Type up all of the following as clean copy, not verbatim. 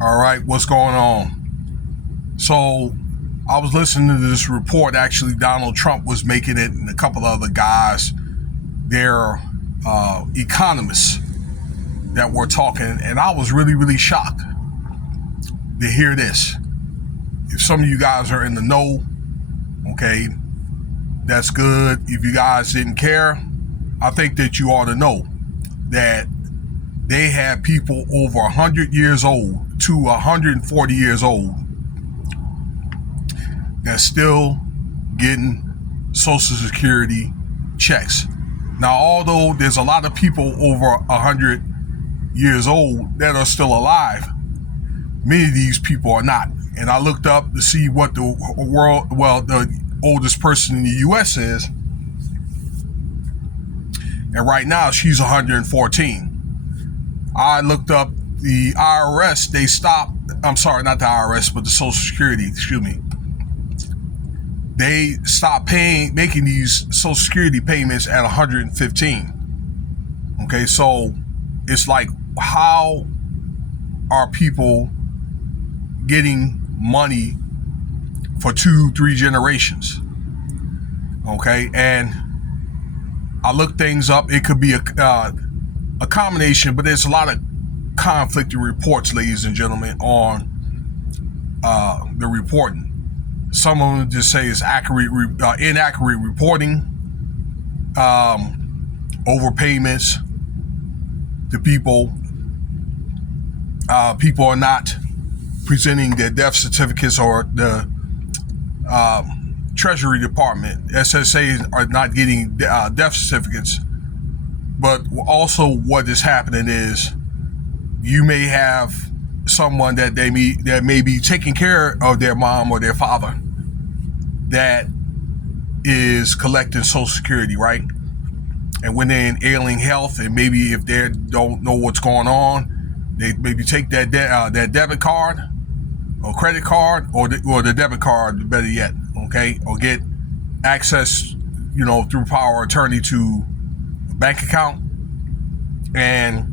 All right, what's going on? So, I was listening to this report. Actually, Donald Trump was making it, and a couple of other guys. They're economists that were talking, and I was really, really shocked to hear this. If some of you guys are in the know, okay, that's good. If you guys didn't care, I think that you ought to know that they had people over 100 years old to 140 years old that's still getting Social Security checks. Now, although there's a lot of people over 100 years old that are still alive, many of these people are not. And I looked up to see what the oldest person in the U.S. is. And right now, she's 114. I looked up the IRS. They stopped. I'm sorry, not the IRS, but the Social Security. Excuse me. They stopped making these Social Security payments at 115. Okay, so it's like, how are people getting money for 2-3 generations? Okay, and I looked things up. It could be a combination, but there's a lot of conflicting reports, ladies and gentlemen, on the reporting. Some of them just say it's inaccurate reporting, overpayments to people. People are not presenting their death certificates, or the Treasury Department, SSA, are not getting death certificates. But also what is happening is you may have someone that may be taking care of their mom or their father that is collecting Social Security, right? And when they're in ailing health, and maybe if they don't know what's going on, they maybe take that debit card or credit card, or the debit card, better yet, okay, or get access, through power of attorney to a bank account, and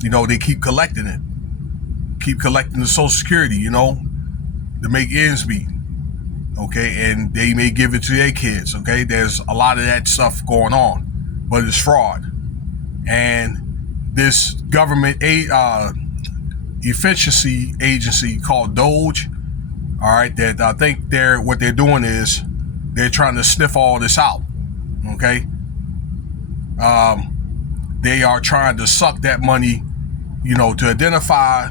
they keep collecting the Social Security, to make ends meet. Okay, and they may give it to their kids. Okay, there's a lot of that stuff going on, but it's fraud. And this government efficiency agency called DOGE, all right, that I think what they're doing is they're trying to sniff all this out. Okay, they are trying to suck that money, to identify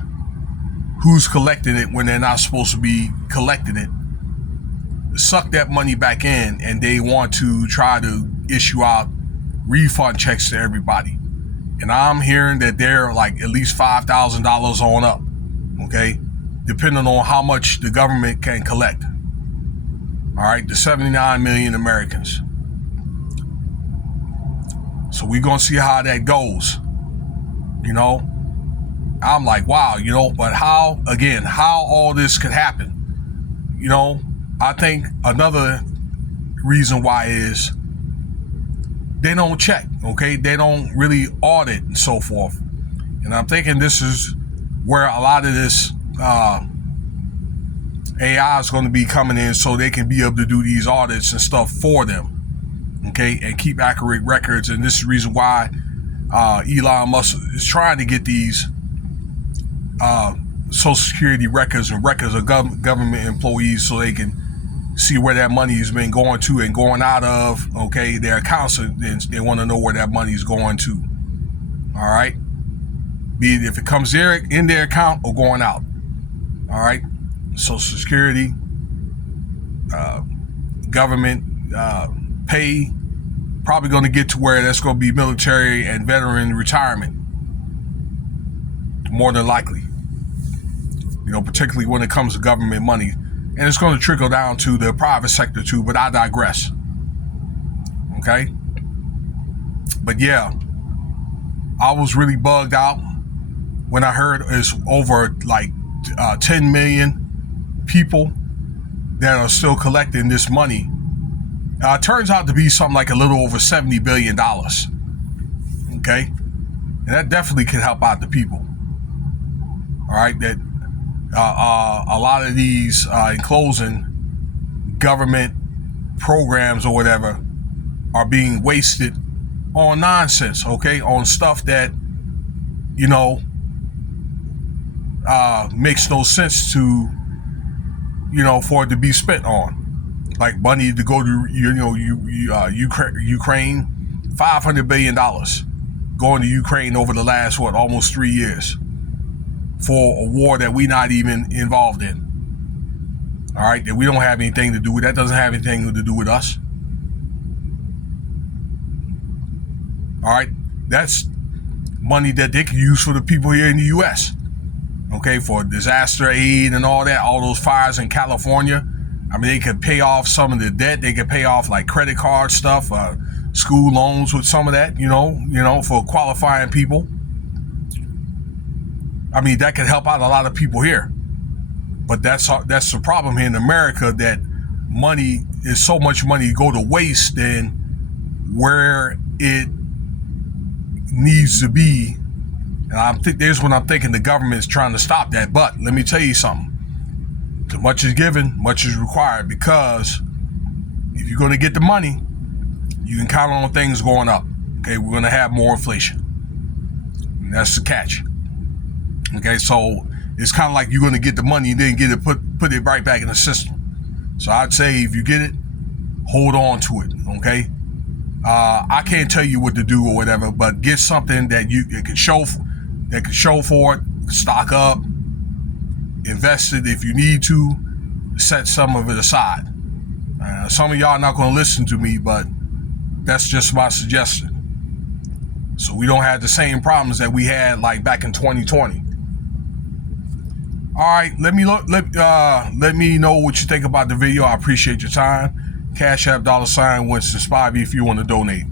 who's collecting it when they're not supposed to be collecting it. Suck that money back in, and they want to try to issue out refund checks to everybody. And I'm hearing that they're like at least $5,000 on up, okay, depending on how much the government can collect. All right, the 79 million Americans. So we're gonna see how that goes. I'm like, wow, but how all this could happen? I think another reason why is they don't check, okay? They don't really audit and so forth. And I'm thinking this is where a lot of this AI is going to be coming in, so they can be able to do these audits and stuff for them, okay? And keep accurate records. And this is the reason why Elon Musk is trying to get these Social Security records and records of government employees, so they can see where that money has been going to and going out of, okay, their accounts. They want to know where that money is going to, all right? Be it if it comes in their account or going out, all right? Social Security, government pay, probably going to get to where that's going to be military and veteran retirement, more than likely, particularly when it comes to government money. And it's going to trickle down to the private sector too, but I digress. Okay? But yeah, I was really bugged out when I heard it's over like 10 million people that are still collecting this money. It turns out to be something like a little over $70 billion. Okay? And that definitely can help out the people. All right, that a lot of these, in closing, government programs or whatever are being wasted on nonsense, okay, on stuff that, you know, makes no sense to, for it to be spent on. Like money to go to, Ukraine, $500 billion going to Ukraine over the last, almost 3 years for a war that we're not even involved in. All right, that we don't have anything to do with. That doesn't have anything to do with us. All right, that's money that they can use for the people here in the U.S. Okay, for disaster aid and all that, all those fires in California. I mean, they could pay off some of the debt. They could pay off like credit card stuff, school loans with some of that, for qualifying people. I mean, that could help out a lot of people here. But that's the problem here in America, that money is so much money go to waste than where it needs to be. And there's when I'm thinking the government is trying to stop that. But let me tell you something. Too much is given, much is required, because if you're going to get the money, you can count on things going up. Okay, we're going to have more inflation. And that's the catch. Okay, so it's kind of like you're going to get the money and then put it right back in the system. So I'd say if you get it, hold on to it. Okay, I can't tell you what to do or whatever, but get something that can show for it. Stock up, invest it if you need to, set some of it aside. Some of y'all are not going to listen to me, but that's just my suggestion. So we don't have the same problems that we had like back in 2020. All right, let me know what you think about the video. I appreciate your time. Cash App $Winston Spivey if you want to donate.